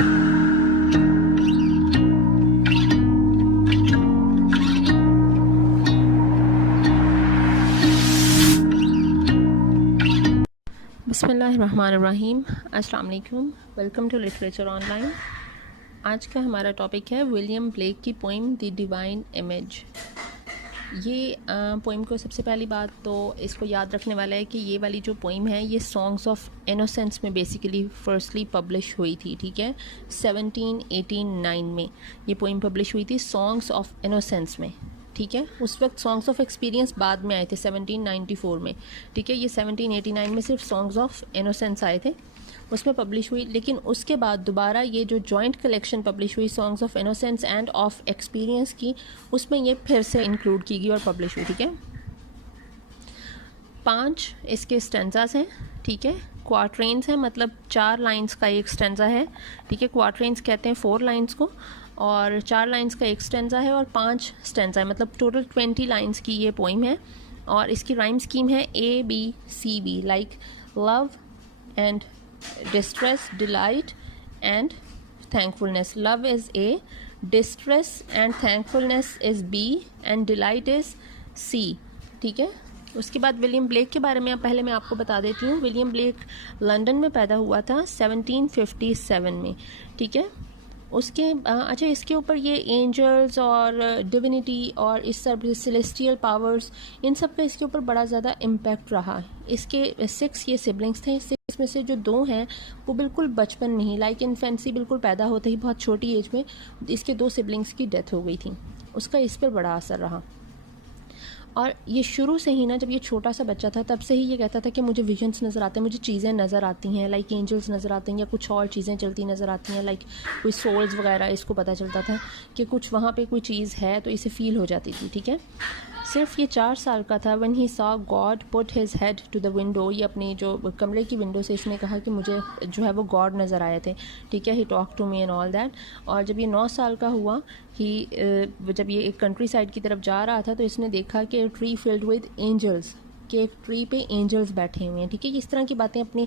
बिस्मिल्लाहिर्रहमानिर्रहीम। अस्सलाम वालेकुम। Welcome to literature online. आज का हमारा टॉपिक है विलियम ब्लेक की पोइम द डिवाइन इमेज। ये पोइम को सबसे पहली बात तो इसको याद रखने वाला है कि ये वाली जो पोइम है ये सॉन्ग्स ऑफ इनोसेंस में बेसिकली फर्स्टली पब्लिश हुई थी। ठीक है, 1789 में ये पोइम पब्लिश हुई थी सॉन्ग्स ऑफ इनोसेंस में। ठीक है, उस वक्त सॉन्ग्स ऑफ एक्सपीरियंस बाद में आए थे 1794 में। ठीक है, ये 1789 में सिर्फ सॉन्ग्स ऑफ इनोसेंस आए थे, उसमें पब्लिश हुई। लेकिन उसके बाद दोबारा ये जो जॉइंट कलेक्शन पब्लिश हुई songs of innocence end of experience की, उसमें ये फिर से इंक्लूड की गई और पब्लिश हुई। ठीक है, 5 इसके स्टेंजास हैं। ठीक है, क्वार्ट्रेन्स हैं, मतलब 4 लाइंस का एक स्टेंजा है। ठीक है, क्वार्ट्रेन्स कहते हैं 4 लाइंस को, और 4 लाइंस का एक स्टेंजा है और 5 स्टेंजा है, मतलब टोटल 20 लाइंस की ये पोइम है। और इसकी राइम स्कीम है ABCB, like love and distress, delight and thankfulness. Love is A, distress and thankfulness is B and delight is C. ठीक है, उसके बाद विलियम ब्लेक के बारे में पहले मैं आपको बता देती हूँ। विलियम ब्लेक लंदन में पैदा हुआ था 1757 में। ठीक है, उसके अच्छा, इसके ऊपर ये एंजल्स और डिविनिटी और इस सब सेलेस्टियल पावर्स, इन सब का इसके ऊपर बड़ा ज़्यादा इम्पैक्ट रहा। इसके 6 ये सिबलिंग्स थे। 6 में से जो 2 हैं वो बिल्कुल बचपन में ही, लाइक इन्फेंसी, बिल्कुल पैदा होते ही बहुत छोटी एज में इसके 2 सिबलिंग्स की डेथ हो गई थी। उसका इस पर बड़ा असर रहा। और ये शुरू से ही ना, जब ये छोटा सा बच्चा था तब से ही ये कहता था कि मुझे विजन्स नज़र आते हैं, मुझे चीज़ें नज़र आती हैं, लाइक एंजल्स नज़र आते हैं या कुछ और चीज़ें चलती नज़र आती हैं, लाइक कोई सोल्स वगैरह। इसको पता चलता था कि कुछ वहाँ पे कोई चीज़ है, तो इसे फील हो जाती थी। ठीक है, सिर्फ ये 4 साल का था when he saw God put his head to the window. ये अपनी जो कमरे की विंडो से इसने कहा कि मुझे जो है वो गॉड नज़र आए थे। ठीक है, he talk to me and all that. और जब ये 9 साल का हुआ, जब ये एक कंट्री साइड की तरफ जा रहा था, तो इसने देखा कि ट्री फिल्ड विद एंजल्स, कि एक ट्री पे एंजल्स बैठे हुए हैं। ठीक है, इस तरह की बातें अपने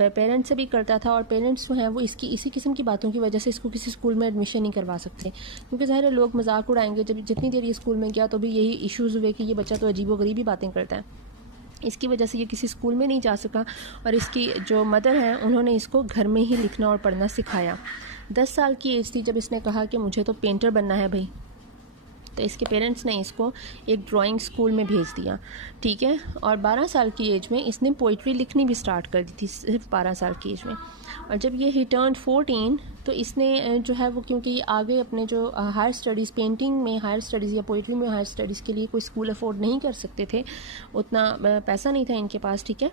पेरेंट्स से भी करता था, और पेरेंट्स जो हैं वो इसी किस्म की बातों की वजह से इसको किसी स्कूल में एडमिशन नहीं करवा सकते, क्योंकि ज़ाहिर है लोग मजाक उड़ाएंगे। जब जितनी देर ये स्कूल में गया तो भी यही इश्यूज़ हुए कि ये बच्चा तो अजीबोगरीबी बातें करता है। इसकी वजह से ये किसी स्कूल में नहीं जा सका, और इसकी जो मदर हैं उन्होंने इसको घर में ही लिखना और पढ़ना सिखाया। 10 साल की एज थी जब इसने कहा कि मुझे तो पेंटर बनना है भाई, तो इसके पेरेंट्स ने इसको एक ड्राइंग स्कूल में भेज दिया। ठीक है, और 12 साल की एज में इसने पोइट्री लिखनी भी स्टार्ट कर दी थी, सिर्फ 12 साल की एज में। और जब ये ही टर्न्ड 14, तो इसने जो है वो, क्योंकि ये आगे अपने जो हायर स्टडीज़, पेंटिंग में हायर स्टडीज़ या पोइट्री में हायर स्टडीज़ के लिए कोई स्कूल अफोर्ड नहीं कर सकते थे, उतना पैसा नहीं था इनके पास। ठीक है,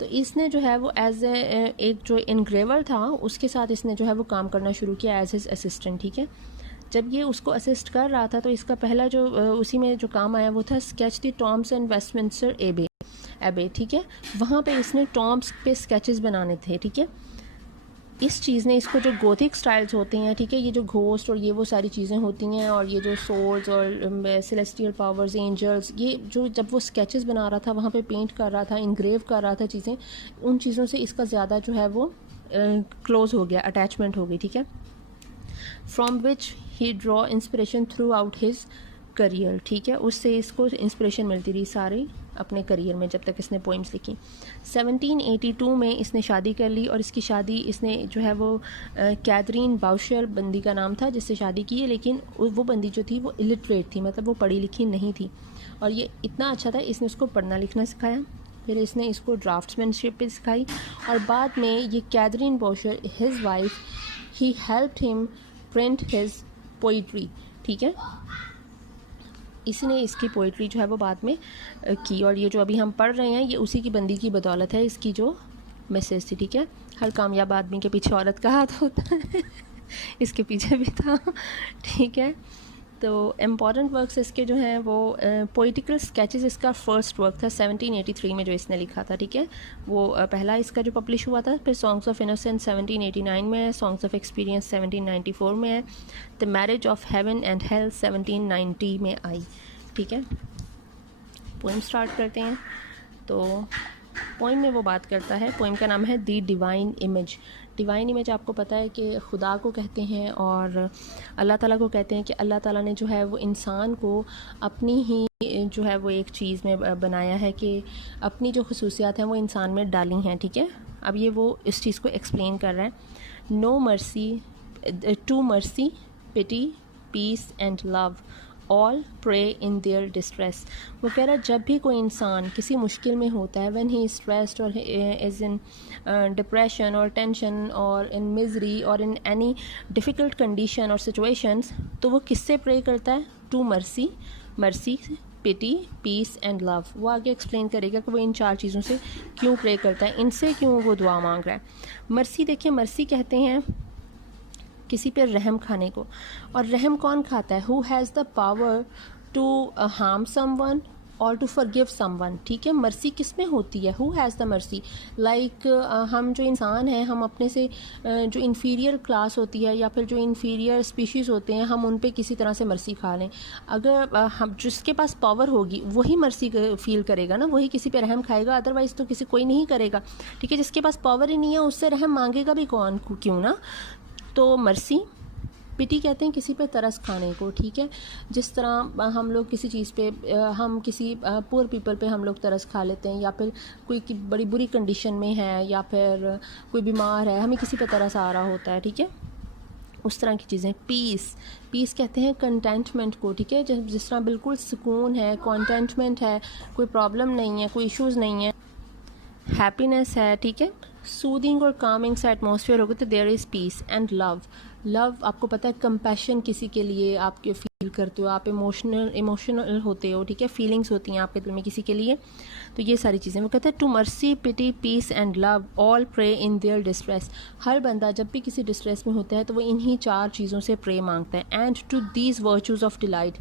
तो इसने जो है वो एज एक जो इनग्रेवर था उसके साथ इसने जो है वो काम करना शुरू किया एज हिज असिस्टेंट। ठीक है, जब ये उसको असिस्ट कर रहा था तो इसका पहला जो उसी में जो काम आया वो था sketch the Tom's and Westminster एबे। ठीक है, वहाँ पे इसने टॉम्स पे स्केचेस बनाने थे। ठीक है, इस चीज़ ने इसको, जो गोथिक स्टाइल्स होते हैं, ठीक है, ये जो घोस्ट और ये वो सारी चीज़ें होती हैं, और ये जो सोल्स और सेलेस्टियल पावर्स, एंजल्स, ये जो जब वो स्केचेस बना रहा था, वहाँ पे पेंट कर रहा था, इनग्रेव कर रहा था चीज़ें, उन चीज़ों से इसका ज़्यादा जो है वो क्लोज हो गया, अटैचमेंट हो गई। ठीक है, from which he draw inspiration through out his career. ठीक है, उससे इसको इंस्पिरेशन मिलती रही सारे अपने करियर में जब तक इसने पोइम्स लिखी। 1782 में इसने शादी कर ली, और इसकी शादी इसने जो है वो कैथरीन बाउशर बंदी का नाम था जिससे शादी की है, लेकिन वो बंदी जो थी वो इलिटरेट थी, मतलब वो पढ़ी लिखी नहीं थी। और ये इतना अच्छा था, इसने उसको पढ़ना लिखना सिखाया, फिर इसने इसको ड्राफ्ट्समैनशिप भी सिखाई, और बाद में ये Catherine Boucher, his wife, he helped him print his poetry. ठीक है, इसने इसकी पोइट्री जो है वो बाद में की, और ये जो अभी हम पढ़ रहे हैं ये उसी की बंदी की बदौलत है, इसकी जो मिसेस थी। ठीक है, हर कामयाब आदमी के पीछे औरत का हाथ होता है इसके पीछे भी था। ठीक है, तो इम्पॉर्टेंट वर्क्स इसके जो हैं वो पोइटिकल स्केचेस इसका फर्स्ट वर्क था 1783 में जो इसने लिखा था। ठीक है, वो पहला इसका जो पब्लिश हुआ था। फिर सॉन्ग्स ऑफ इनोसेंस 1789 में है, सॉन्ग्स ऑफ एक्सपीरियंस 1794 में है, the marriage of heaven and hell 1790 में आई। ठीक है, पोइम स्टार्ट करते हैं। तो पोइम में वो बात करता है, पोइम का नाम है the divine image. Divine image आपको पता है कि खुदा को कहते हैं और अल्लाह ताला को कहते हैं कि अल्लाह ताला ने जो है वो इंसान को अपनी ही जो है वो एक चीज़ में बनाया है कि अपनी जो खसूसियात हैं वो इंसान में डाली हैं, ठीक है। अब ये वो इस चीज़ को एक्सप्लेन कर रहा है। No mercy to mercy pity peace and love all pray in their distress. वो कह रहा है जब भी कोई इंसान किसी मुश्किल में होता है, व्हेन ही स्ट्रेस्ड और इज़ इन डिप्रेशन और टेंशन और इन मिजरी और इन एनी डिफ़िकल्ट कंडीशन और सिचुएशंस, तो वो किससे प्रे करता है? To mercy, mercy, pity, peace and love. वो आगे एक्सप्लेन करेगा कि वो इन 4 चीज़ों से क्यों प्रे करता है, इनसे क्यों वो दुआ मांग रहा है। मर्सी देखिए, मर्सी कहते हैं किसी पर रहम खाने को, और रहम कौन खाता है? Who has the power to harm someone और टू फॉरगिव समवन, ठीक है। मर्सी किस में होती है? Who has the mercy, like हम जो इंसान हैं, हम अपने से जो इन्फीरियर क्लास होती है या फिर जो इन्फीरियर स्पीशीज़ होते हैं, हम उन पे किसी तरह से मर्सी खा लें। अगर हम जिसके पास पावर होगी वही मर्सी फील करेगा ना, वही किसी पे रहम खाएगा, अदरवाइज़ तो किसी कोई नहीं करेगा, ठीक है। जिसके पास पावर ही नहीं है उससे रहम मांगेगा भी कौन, क्यों ना। तो मर्सी। पिटी कहते हैं किसी पे तरस खाने को, ठीक है। जिस तरह हम लोग किसी चीज़ पे हम किसी पुअर पीपल पे हम लोग तरस खा लेते हैं, या फिर कोई बड़ी बुरी कंडीशन में है या फिर कोई बीमार है, हमें किसी पे तरस आ रहा होता है, ठीक है, उस तरह की चीज़ें। पीस, पीस कहते हैं कंटेंटमेंट को, ठीक है। जिस तरह बिल्कुल सुकून है, कंटेंटमेंट है, कोई प्रॉब्लम नहीं है, कोई इश्यूज़ नहीं है, हैप्पीनेस है, ठीक है। सूदिंग और कामिंग सा एटमॉस्फेयर होगा तो there is peace and love. Love आपको पता है कंपैशन किसी के लिए आप फील करते हो, आप इमोशनल होते हो, ठीक है, फीलिंग्स होती हैं आपके दिल में किसी के लिए, तो ये सारी चीज़ें। वो कहते हैं to mercy pity peace and love all pray in their distress. हर बंदा जब भी किसी डिस्ट्रेस में होता है तो वो इन्हीं 4 चीज़ों से प्रे मांगता है। And to these virtues of delight.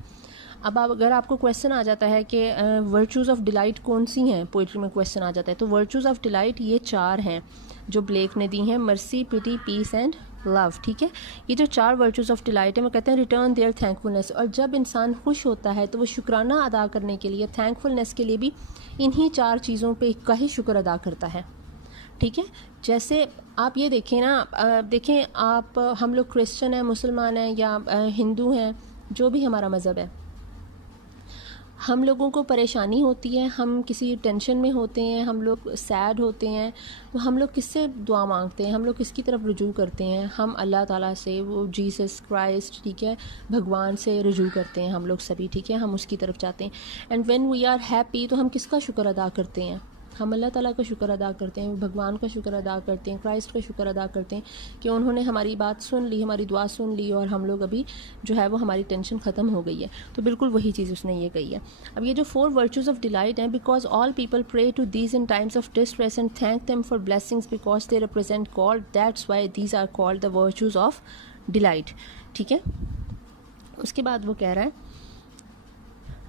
अब अगर आपको क्वेश्चन आ जाता है कि वर्चूज़ ऑफ डिलाइट कौन सी हैं, पोइट्री में क्वेश्चन आ जाता है, तो वर्चूज़ ऑफ डिलाइट ये 4 हैं जो ब्लेक ने दी हैं, mercy, pity, peace and love, ठीक है। ये जो 4 वर्चूज़ ऑफ डिलाइट है, वो कहते हैं रिटर्न देयर थैंकफुलनेस। और जब इंसान खुश होता है तो वो शुक्राना अदा करने के लिए, थैंकफुलनेस के लिए भी इन्हीं 4 चीज़ों पे का ही शुक्र अदा करता है, ठीक है। जैसे आप ये देखें ना, देखें आप, हम लोग क्रिश्चियन हैं, मुसलमान हैं या हिंदू हैं, जो भी हमारा मज़हब है, हम लोगों को परेशानी होती है, हम किसी टेंशन में होते हैं, हम लोग सैड होते हैं, तो हम लोग किससे दुआ मांगते हैं? हम लोग किसकी तरफ रुजू करते हैं? हम अल्लाह ताला से, वो जीसस क्राइस्ट, ठीक है, भगवान से रुजू करते हैं हम लोग सभी, ठीक है, हम उसकी तरफ जाते हैं। And when we are happy तो हम किसका शुक्र अदा करते हैं? हम अल्लाह ताला का शुक्र अदा करते हैं, भगवान का शुक्र अदा करते हैं, क्राइस्ट का शुक्र अदा करते हैं कि उन्होंने हमारी बात सुन ली, हमारी दुआ सुन ली और हम लोग अभी जो है वो हमारी टेंशन ख़त्म हो गई है। तो बिल्कुल वही चीज़ उसने ये कही है। अब ये जो 4 वर्चूज़ ऑफ डिलाइट हैं, because all people pray to these in times of distress and thank them for blessings because they represent God, that's why these are called the virtues of delight, ठीक है। उसके बाद वो कह रहा है,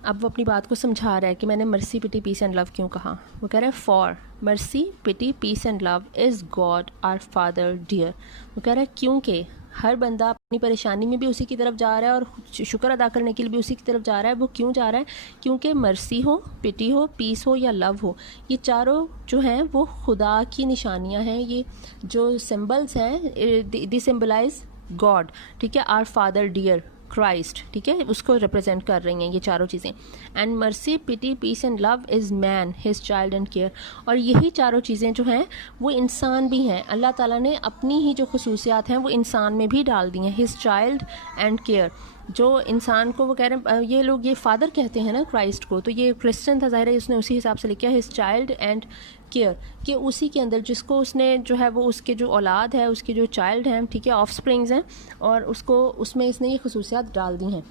अब वो अपनी बात को समझा रहा है कि मैंने mercy, pity, peace and love क्यों कहा। वो कह रहा है for mercy, pity, peace and love is God our father dear. वो कह रहा है क्योंकि हर बंदा अपनी परेशानी में भी उसी की तरफ जा रहा है और शुक्र अदा करने के लिए भी उसी की तरफ जा रहा है। वो क्यों जा रहा है? क्योंकि मर्सी हो, पिटी हो, पीस हो या लव हो, ये चारों जो हैं वो खुदा की निशानियाँ हैं। ये जो सिम्बल्स हैं, दे सिम्बलाइज गॉड, ठीक है, आवर फादर डियर क्राइस्ट, ठीक है, उसको रिप्रेजेंट कर रही हैं ये चारों चीज़ें। And mercy, pity, peace and love is man, his child and care. और यही चारों चीज़ें जो हैं वो इंसान भी हैं। अल्लाह ताला ने अपनी ही जो खसूसियात हैं वो इंसान में भी डाल दी हैं, हिज चाइल्ड एंड केयर। जो इंसान को वो कह रहे हैं, ये लोग ये फादर कहते हैं ना क्राइस्ट को, तो ये क्रिश्चियन था, ज़ाहिर है उसने उसी हिसाब से लिखा हिज चाइल्ड एंड केयर, कि उसी के अंदर जिसको उसने जो है वो उसके जो औलाद है, उसके जो चाइल्ड हैं, ठीक है, ऑफस्प्रिंग्स हैं, और उसको उसमें इसने ये खसूसियात डाल दी हैं।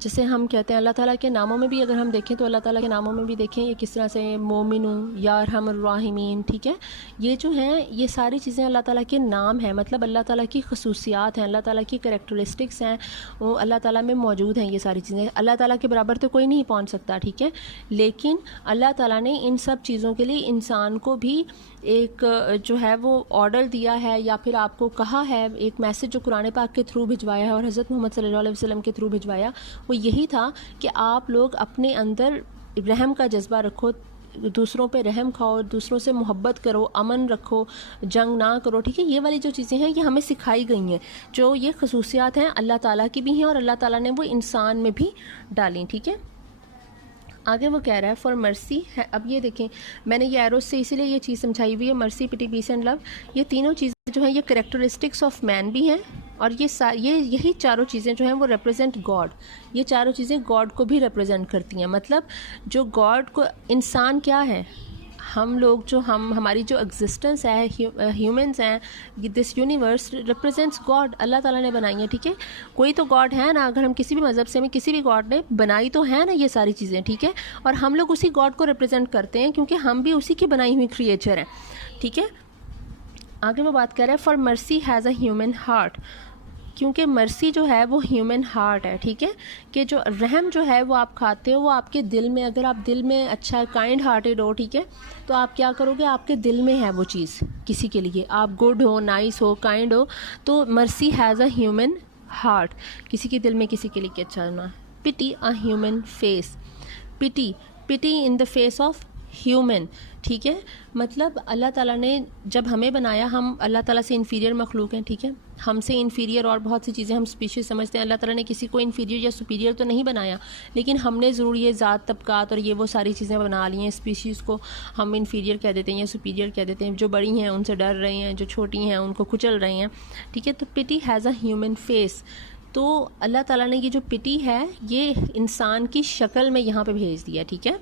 जैसे हम कहते हैं अल्लाह ताला के नामों में भी अगर हम देखें तो अल्लाह ताला के नामों में भी देखें ये किस तरह से मोमिनु या अरहमुर्राहिमीन, ठीक है, ये जो हैं ये सारी चीज़ें अल्लाह ताला के नाम हैं, मतलब अल्लाह ताला की खसूसियात हैं, अल्लाह ताला की करैक्टरिस्टिक्स हैं, वो अल्लाह ताला में मौजूद हैं। ये सारी चीज़ें अल्लाह ताला के बराबर तो कोई नहीं पहुंच सकता, ठीक है, लेकिन अल्लाह ताला ने इन सब चीज़ों के लिए इंसान को भी एक जो है वो ऑर्डर दिया है या फिर आपको कहा है, एक मैसेज जो कुरान पाक के थ्रू भिजवाया है और हज़रत मोहम्मद सल्लल्लाहु अलैहि वसल्लम के थ्रू भिजवाया, वो यही था कि आप लोग अपने अंदर रहम का जज्बा रखो, दूसरों पे रहम खाओ, दूसरों से मोहब्बत करो, अमन रखो, जंग ना करो, ठीक है। ये वाली जो चीज़ें हैं ये हमें सिखाई गई हैं, जो ये खसूसियात हैं अल्लाह ताला की भी हैं और अल्लाह ताला ने वो इंसान में भी डाली, ठीक है। आगे वो कह रहा है फॉर मर्सी है। अब ये देखें, मैंने ये एरोस से इसीलिए ये चीज़ समझाई हुई है, mercy, pity, peace and love, ये तीनों चीज़ें जो हैं ये करेक्टरिस्टिक्स ऑफ मैन भी हैं, और ये यही चारों चीज़ें जो हैं वो रिप्रेजेंट गॉड, ये चारों चीज़ें गॉड को भी रिप्रेजेंट करती हैं। मतलब जो गॉड को, इंसान क्या है, हम लोग जो हमारी जो एग्जिस्टेंस है, ह्यूमंस हैं, दिस यूनिवर्स रिप्रेजेंट्स गॉड, अल्लाह ताला ने बनाई है, ठीक है। कोई तो गॉड है ना, अगर हम किसी भी मज़हब से, हमें किसी भी गॉड ने बनाई तो है ना ये सारी चीज़ें, ठीक है। और हम लोग उसी गॉड को रिप्रेजेंट करते हैं क्योंकि हम भी उसी की बनाई हुई क्रिएचर हैं, ठीक है। आगे वो बात कर रहा है for mercy has a human heart, क्योंकि मर्सी जो है वो ह्यूमन हार्ट है, ठीक है। कि जो रहम जो है वो आप खाते हो वो आपके दिल में, अगर आप दिल में अच्छा काइंड हार्टेड हो, ठीक है, तो आप क्या करोगे, आपके दिल में है वो चीज़, किसी के लिए आप गुड हो, नाइस हो, काइंड हो, तो mercy has a human heart, किसी के दिल में किसी के लिए अच्छा होना। Pity a human face, pity, pity in the face of human, ठीक है। मतलब अल्लाह ताला ने जब हमें बनाया, हम अल्लाह ताला से इन्फीरियर मखलूक हैं, ठीक है, हमसे इन्फीरियर और बहुत सी चीज़ें हम स्पीशीज़ समझते हैं। अल्लाह ताला ने किसी को इन्फीरियर या सुपीरियर तो नहीं बनाया, लेकिन हमने ज़रूर ये ज़ात, तबकात और ये वो सारी चीज़ें बना ली हैं। स्पीशीज़ को हम इन्फीरियर कह देते हैं या सुपीरियर कह देते हैं, जो बड़ी हैं उनसे डर रहे हैं, जो छोटी हैं उनको कुचल रहे हैं, ठीक है। तो पिटी हैज़ अ ह्यूमन फेस, तो अल्लाह ताला ने ये जो पिटी है ये इंसान की शक्ल में यहाँ पे भेज दिया, ठीक है।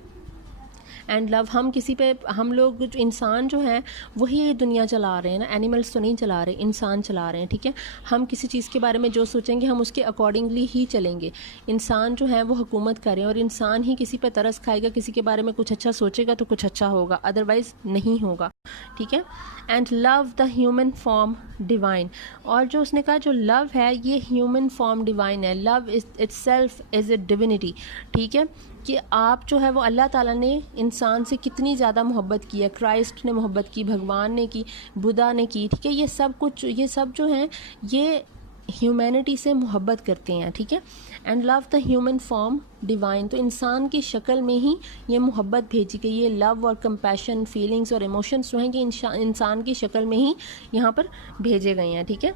एंड लव, हम किसी पे, हम लोग जो इंसान जो हैं वही ये दुनिया चला रहे हैं ना, एनिमल्स तो नहीं चला रहे, इंसान चला रहे हैं, ठीक है। हम किसी चीज़ के बारे में जो सोचेंगे हम उसके अकॉर्डिंगली ही चलेंगे। इंसान जो है वो हुकूमत करें और इंसान ही किसी पे तरस खाएगा, किसी के बारे में कुछ अच्छा सोचेगा तो कुछ अच्छा होगा, अदरवाइज़ नहीं होगा, ठीक है। And love the human form divine, और जो उसने कहा जो लव है ये ह्यूमन फॉर्म डिवाइन है, love is itself is a divinity, ठीक है। कि आप जो है वो अल्लाह ताला ने इंसान से कितनी ज़्यादा मोहब्बत की है, क्राइस्ट ने मोहब्बत की, भगवान ने की, बुद्धा ने की, ठीक है। ये सब कुछ, ये सब जो हैं ये ह्यूमैनिटी से मोहब्बत करते हैं, ठीक है। And love the human form divine, तो इंसान की शक्ल में ही ये मोहब्बत भेजी गई है, लव और कंपैशन, फीलिंग्स और इमोशंस जो हैं कि इंसान की शक्ल में ही यहाँ पर भेजे गए हैं, ठीक है।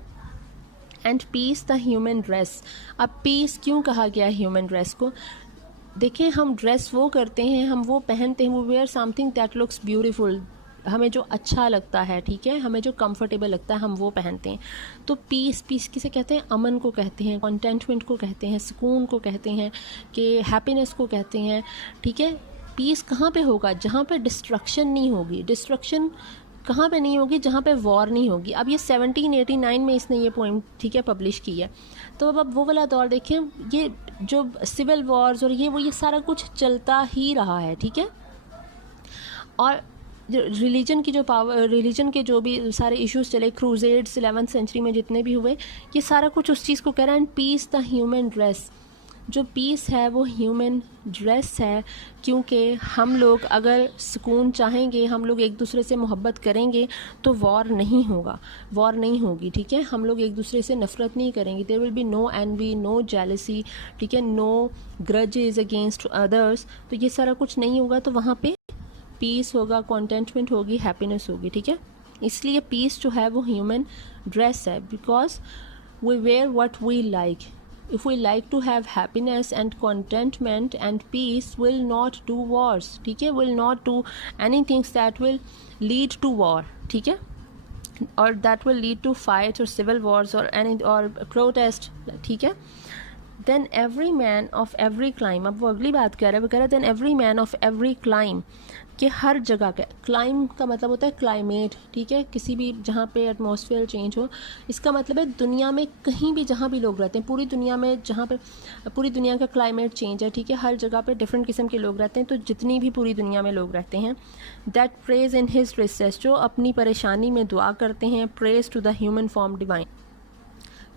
And peace the human dress, अब पीस क्यों कहा गया है ह्यूमन ड्रेस को, देखें हम ड्रेस वो करते हैं, हम वो पहनते हैं, वो wear something that looks beautiful, हमें जो अच्छा लगता है, ठीक है, हमें जो कंफर्टेबल लगता है हम वो पहनते हैं। तो पीस, पीस किसे कहते हैं, अमन को कहते हैं, कंटेंटमेंट को कहते हैं, सुकून को कहते हैं, कि हैप्पीनेस को कहते हैं, ठीक है। पीस कहाँ पे होगा, जहाँ पे डिस्ट्रक्शन नहीं होगी, डिस्ट्रक्शन कहाँ पे नहीं होगी, जहाँ पे वॉर नहीं होगी। अब ये 1789 में इसने ये पोइम, ठीक है, पब्लिश की है। तो अब वो वाला दौर देखें, ये जो सिविल वॉर्स और ये सारा कुछ चलता ही रहा है, ठीक है। और रिलीजन की जो पावर, रिलीजन के जो भी सारे इश्यूज चले, क्रूजेड्स 11th सेंचुरी में जितने भी हुए, ये सारा कुछ उस चीज़ को कह रहा है। And peace the human dress, जो पीस है वो ह्यूमन ड्रेस है, क्योंकि हम लोग अगर सुकून चाहेंगे, हम लोग एक दूसरे से मोहब्बत करेंगे तो वॉर नहीं होगा, वॉर नहीं होगी, ठीक है। हम लोग एक दूसरे से नफ़रत नहीं करेंगे, there will be no envy, no jealousy, ठीक है, नो ग्रजेस अगेंस्ट अदर्स, तो ये सारा कुछ नहीं होगा, तो वहाँ पे पीस होगा, कॉन्टेंटमेंट होगी, हैप्पीनेस होगी, ठीक है। इसलिए पीस जो है वो ह्यूमन ड्रेस है, because we wear what we like. If we like to have happiness and contentment and peace, will not do wars, ठीक है, will not do anything that will lead to war, ठीक है, और that will lead to fights or civil wars or any or protest, ठीक है। Then every man of every clime, अब वो अगली बात कह रहा है, वो कह रहा है then every man of every clime, कि हर जगह का, क्लाइम का मतलब होता है क्लाइमेट, ठीक है, किसी भी जहाँ पे एटमॉस्फेयर चेंज हो, इसका मतलब है दुनिया में कहीं भी जहाँ भी लोग रहते हैं, पूरी दुनिया में जहाँ पे पूरी दुनिया का क्लाइमेट चेंज है, ठीक है, हर जगह पे डिफरेंट किस्म के लोग रहते हैं, तो जितनी भी पूरी दुनिया में लोग रहते हैं, that prays in his distress, जो अपनी परेशानी में दुआ करते हैं, prays to the human form divine,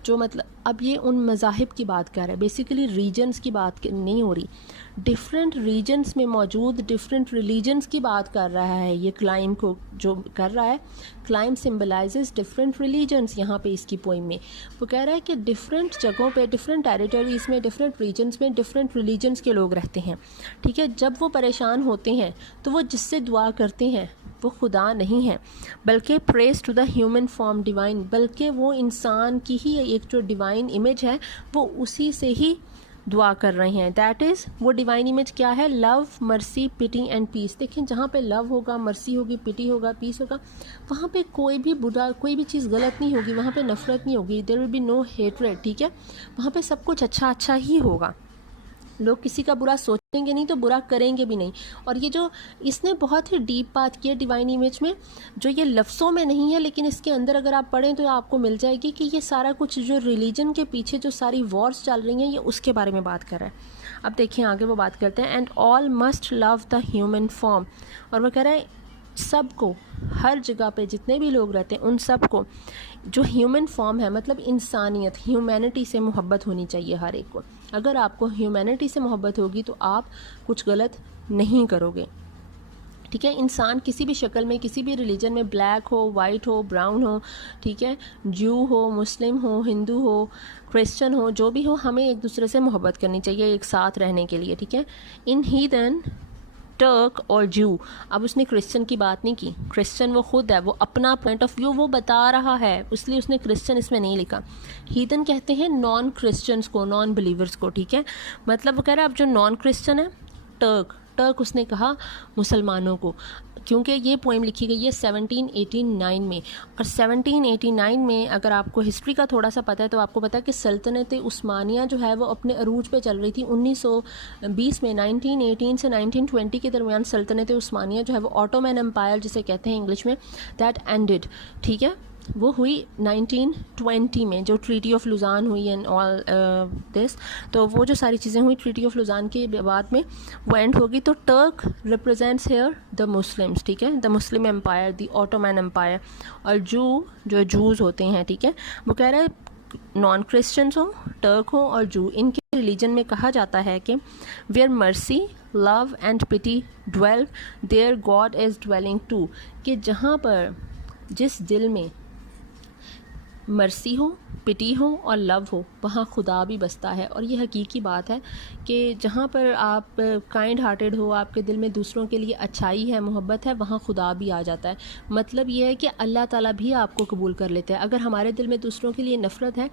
जो मतलब अब ये उन मज़ाहिब की बात कर रहा है, बेसिकली रीजन्स की बात नहीं हो रही, डिफरेंट रीजन्स में मौजूद डिफरेंट रिलीजन्स की बात कर रहा है। ये क्लाइम को जो कर रहा है, क्लाइम सिम्बलाइजेस डिफरेंट रिलीजन्स। यहाँ पे इसकी पोइम में वो कह रहा है कि डिफरेंट जगहों पे, डिफरेंट टेरिटरीज़ में, डिफरेंट रीजन्स में डिफरेंट रिलीजन्स के लोग रहते हैं, ठीक है। जब वो परेशान होते हैं तो वो जिससे दुआ करते हैं वो खुदा नहीं है, बल्कि prays to the human form divine, बल्कि वो इंसान की ही एक जो डिवाइन इमेज है वो उसी से ही दुआ कर रहे हैं। दैट इज़, वो डिवाइन इमेज क्या है? Love, mercy, pity and peace. देखें, जहाँ पे लव होगा, मर्सी होगी, पिटी होगा, पीस होगा, वहाँ पे कोई भी बुरा, कोई भी चीज़ गलत नहीं होगी, वहाँ पे नफरत नहीं होगी। There will be no hatred, ठीक है। वहाँ पे सब कुछ अच्छा अच्छा ही होगा। लोग किसी का बुरा सोचेंगे नहीं तो बुरा करेंगे भी नहीं। और ये जो इसने बहुत ही डीप बात की है डिवाइन इमेज में, जो ये लफ्ज़ों में नहीं है, लेकिन इसके अंदर अगर आप पढ़ें तो आपको मिल जाएगी कि ये सारा कुछ जो रिलीजन के पीछे जो सारी वॉर्स चल रही हैं, ये उसके बारे में बात कर रहा है। अब देखिए आगे वो बात करते हैं, and all must love the human form. और वो कह रहा है सबको, हर जगह पे जितने भी लोग रहते हैं उन सब को जो ह्यूमन फॉर्म है, मतलब इंसानियत, ह्यूमैनिटी से मोहब्बत होनी चाहिए हर एक को। अगर आपको ह्यूमैनिटी से मोहब्बत होगी तो आप कुछ गलत नहीं करोगे, ठीक है। इंसान किसी भी शक्ल में, किसी भी रिलीजन में, ब्लैक हो, वाइट हो, ब्राउन हो, ठीक है, ज्यू हो, मुस्लिम हो, हिंदू हो, क्रिश्चियन हो, जो भी हो, हमें एक दूसरे से मोहब्बत करनी चाहिए एक साथ रहने के लिए, ठीक है। इन हीदन, टर्क और जू। अब उसने क्रिश्चियन की बात नहीं की, क्रिश्चियन वो खुद है, वो अपना पॉइंट ऑफ व्यू वो बता रहा है, इसलिए उसने क्रिश्चियन इसमें नहीं लिखा। हीदन कहते हैं नॉन क्रिश्चियंस को, नॉन बिलीवर्स को, ठीक है। मतलब वो कह रहा है अब जो नॉन क्रिश्चियन है, टर्क, टर्क उसने कहा मुसलमानों को, क्योंकि ये पोइम लिखी गई है 1789 में। और 1789 में अगर आपको हिस्ट्री का थोड़ा सा पता है तो आपको पता है कि सल्तनत उस्मानिया जो है वो अपने अरूज पे चल रही थी। 1920 में, 1918 से 1920 के दरमियान सल्तनत उस्मानिया जो है वो ऑटोमन एम्पायर जिसे कहते हैं इंग्लिश में, दैट एंडेड, ठीक है। वो हुई 1920 में, जो ट्रीटी ऑफ लुजान हुई एंड ऑल दिस, तो वो जो सारी चीज़ें हुई ट्रीटी ऑफ लुजान के बाद में वो एंड होगी। तो Turk represents here the Muslims, ठीक है, the Muslim empire, the Ottoman empire. और जू, जो जूस होते हैं, ठीक है, वो कह रहे हैं नॉन क्रिश्चियंस हो, टर्क हो और जू, इनके रिलीजन में कहा जाता है कि where mercy, love and pity dwell, there God is dwelling too, कि जहाँ पर, जिस दिल में मर्सी हो, पिटी हो और लव हो, वहाँ खुदा भी बसता है। और ये हकीकी बात है कि जहाँ पर आप काइंड हार्टेड हो, आपके दिल में दूसरों के लिए अच्छाई है, मोहब्बत है, वहाँ खुदा भी आ जाता है। मतलब ये है कि अल्लाह ताला भी आपको कबूल कर लेते हैं। अगर हमारे दिल में दूसरों के लिए नफ़रत है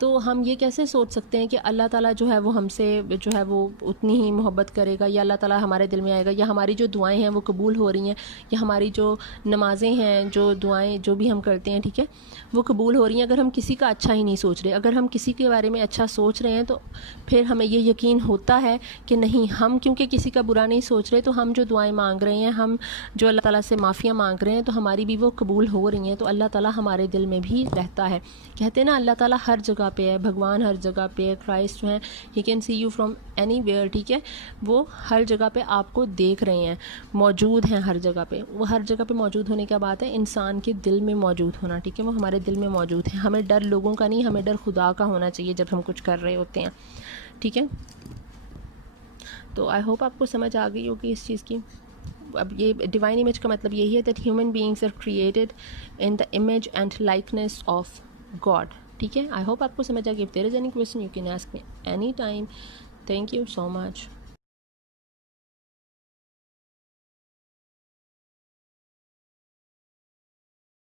तो हम ये कैसे सोच सकते हैं कि अल्लाह ताला जो है वो हमसे जो है वो उतनी ही मोहब्बत करेगा, या अल्लाह ताला हमारे दिल में आएगा, या हमारी जो दुआएं हैं वो कबूल हो रही हैं, या हमारी जो नमाज़ें हैं, जो दुआएं जो भी हम करते हैं, ठीक है, वो कबूल हो रही हैं, अगर हम किसी का अच्छा ही नहीं सोच रहे। अगर हम किसी के बारे में अच्छा सोच रहे हैं तो फिर हमें ये यकीन होता है कि नहीं, हम क्योंकि किसी का बुरा नहीं सोच रहे, तो हम जो दुआएँ मांग रहे हैं, हम जो अल्लाह ताला से माफ़िया मांग रहे हैं, तो हमारी भी वो कबूल हो रही हैं। तो अल्लाह ताला हमारे दिल में भी रहता है। कहते हैं ना, अल्लाह ताला हर जगह पे है, भगवान हर जगह पे है, क्राइस्ट जो है he can see you from anywhere, ठीक है, वो हर जगह पे आपको देख रहे हैं, मौजूद हैं हर जगह पे। वो हर जगह पे मौजूद होने का बात है इंसान के दिल में मौजूद होना, ठीक है, वो हमारे दिल में मौजूद है। हमें डर लोगों का नहीं, हमें डर खुदा का होना चाहिए जब हम कुछ कर रहे होते हैं, ठीक है। तो आई होप आपको समझ आ गई होगी इस चीज़ की। अब ये डिवाइन इमेज का मतलब यही है that human beings are created in the image and likeness of God, ठीक है। आई होप आपको समझ आ गई। If there is any question you can ask me any time. Thank you so much.